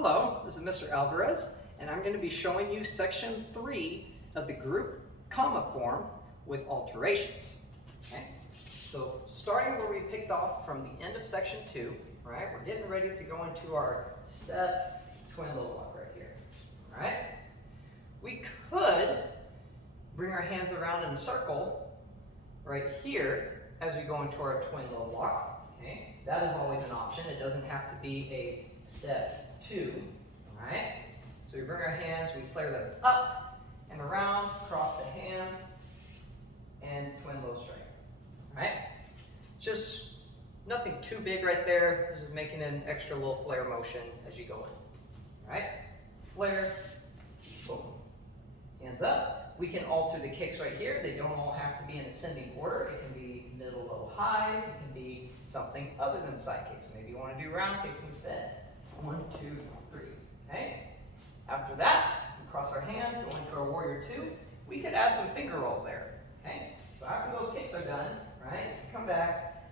Hello, this is Mr. Alvarez, and I'm going to be showing you section 3 of the group comma form with alterations. Okay? So starting where we picked off from the end of section 2, right, we're getting ready to go into our step twin low block right here. All right? We could bring our hands around in a circle right here as we go into our twin low block. Okay? That is always an option. It doesn't have to be a step 2, all right? So we bring our hands, we flare them up and around, cross the hands, and twin low strike, all right? Just nothing too big right there. This is making an extra little flare motion as you go in, all right? Flare, boom. Hands up. We can alter the kicks right here. They don't all have to be in ascending order. It can be middle, low, high. It can be something other than side kicks. Maybe you want to do round kicks instead. 1, 2, 3. Okay? After that, we cross our hands, go into our warrior 2. We could add some finger rolls there. Okay? So after those kicks are done, right, come back,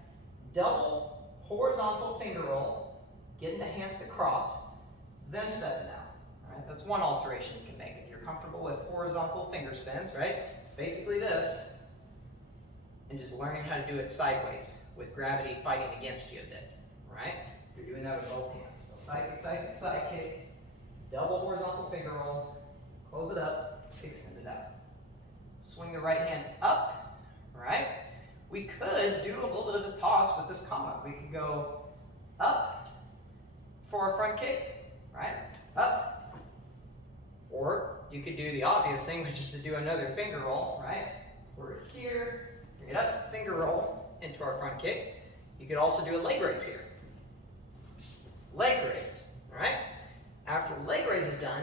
double horizontal finger roll, getting the hands to cross, then set it down. All right? That's one alteration you can make. If you're comfortable with horizontal finger spins, right? It's basically this, and just learning how to do it sideways with gravity fighting against you a bit. Right? You're doing that with both hands. Side kick, side kick, side kick, double horizontal finger roll, close it up, extend it out. Swing the right hand up, right? We could do a little bit of a toss with this comma. We could go up for a front kick, right? Up. Or you could do the obvious thing, which is to do another finger roll, right? We're here, bring it up, finger roll into our front kick. You could also do a leg raise here. Leg raise, all right? After leg raise is done,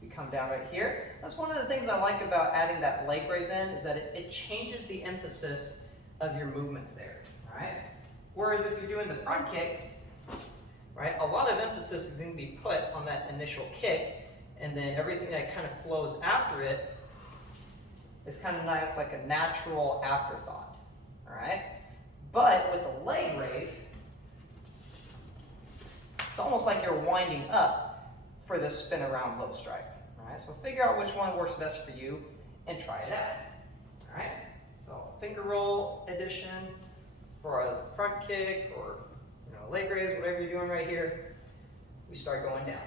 we come down right here. That's one of the things I like about adding that leg raise in is that it changes the emphasis of your movements there, all right? Whereas if you're doing the front kick, right, a lot of emphasis is going to be put on that initial kick, and then everything that kind of flows after it is kind of like a natural afterthought, all right? But with the leg raise, it's almost like you're winding up for this spin around low strike. All right, so figure out which one works best for you and try it out. All right, so finger roll addition for a front kick or leg raise, whatever you're doing right here. We start going down.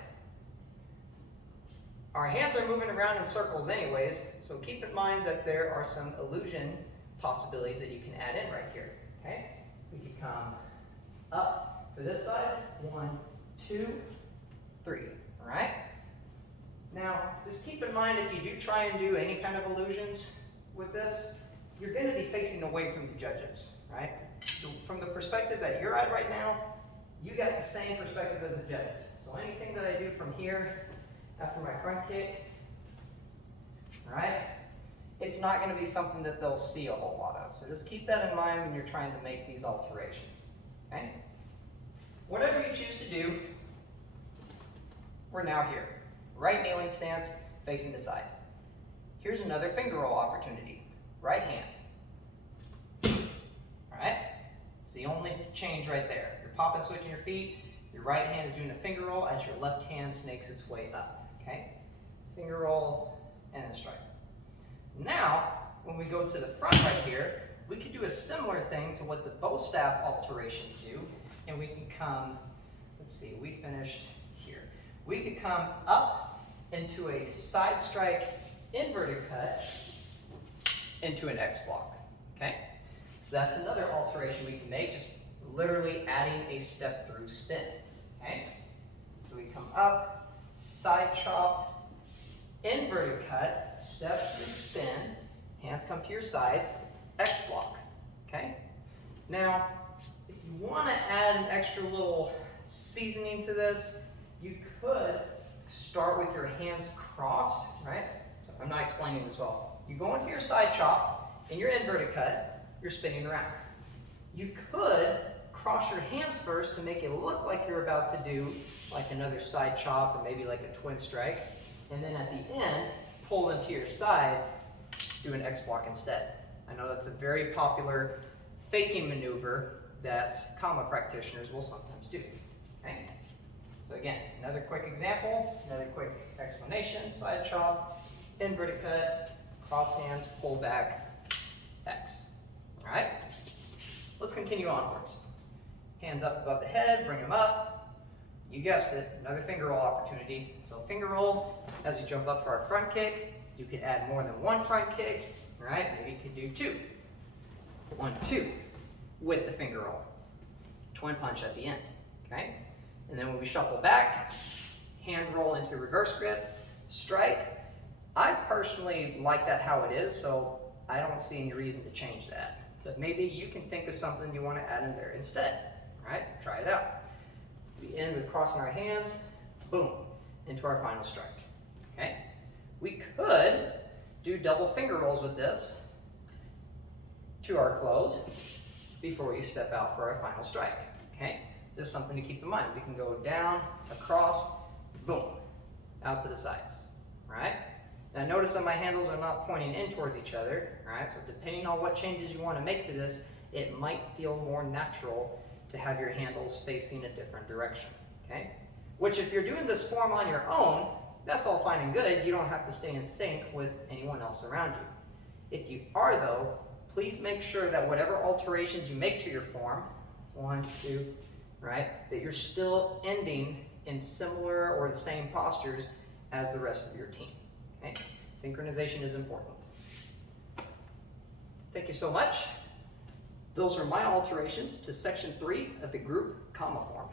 Our hands are moving around in circles anyways, so keep in mind that there are some illusion possibilities that you can add in right here. Okay, we could come up for this side. 1, 2, 3, all right? Now, just keep in mind if you do try and do any kind of illusions with this, you're going to be facing away from the judges, right? So from the perspective that you're at right now, you got the same perspective as the judges. So anything that I do from here after my front kick, all right, it's not going to be something that they'll see a whole lot of. So just keep that in mind when you're trying to make these alterations, okay? Whatever you choose to do, we're now here. Right kneeling stance, facing the side. Here's another finger roll opportunity. Right hand. All right? It's the only change right there. You're popping, switching your feet. Your right hand is doing a finger roll as your left hand snakes its way up. Okay? Finger roll and then strike. Now, when we go to the front right here, we could do a similar thing to what the bow staff alterations do. And we can come, let's see, we finished here. We could come up into a side strike inverted cut into an X block, okay? So that's another alteration we can make, just literally adding a step through spin, okay? So we come up, side chop, inverted cut, step through spin, hands come to your sides, X block, okay? Now, if you want to add an extra little seasoning to this, you could start with your hands crossed, right? So I'm not explaining this well. You go into your side chop, in your inverted cut, you're spinning around. You could cross your hands first to make it look like you're about to do like another side chop or maybe like a twin strike, and then at the end, pull into your sides, do an X block instead. I know that's a very popular faking maneuver that comma practitioners will sometimes do. Okay? So again, another quick example, another quick explanation, side chop, inverted cut, cross hands, pull back, X. All right? Let's continue onwards. Hands up above the head, bring them up. You guessed it, another finger roll opportunity. So finger roll, as you jump up for our front kick, you could add more than one front kick, right? Maybe you could do two. 1, 2, with the finger roll. Twin punch at the end, okay? And then when we shuffle back, hand roll into reverse grip, strike. I personally like that how it is, so I don't see any reason to change that. But maybe you can think of something you want to add in there instead, right? Try it out. We end with crossing our hands, boom, into our final strike, okay? We could do double finger rolls with this to our close before we step out for our final strike, okay? Just something to keep in mind. We can go down, across, boom, out to the sides, right? Now notice that my handles are not pointing in towards each other, right? So depending on what changes you want to make to this, it might feel more natural to have your handles facing a different direction, okay? Which if you're doing this form on your own, that's all fine and good. You don't have to stay in sync with anyone else around you. If you are though, please make sure that whatever alterations you make to your form, 1, 2, right, that you're still ending in similar or the same postures as the rest of your team. Okay? Synchronization is important. Thank you so much. Those are my alterations to section 3 of the group comma form.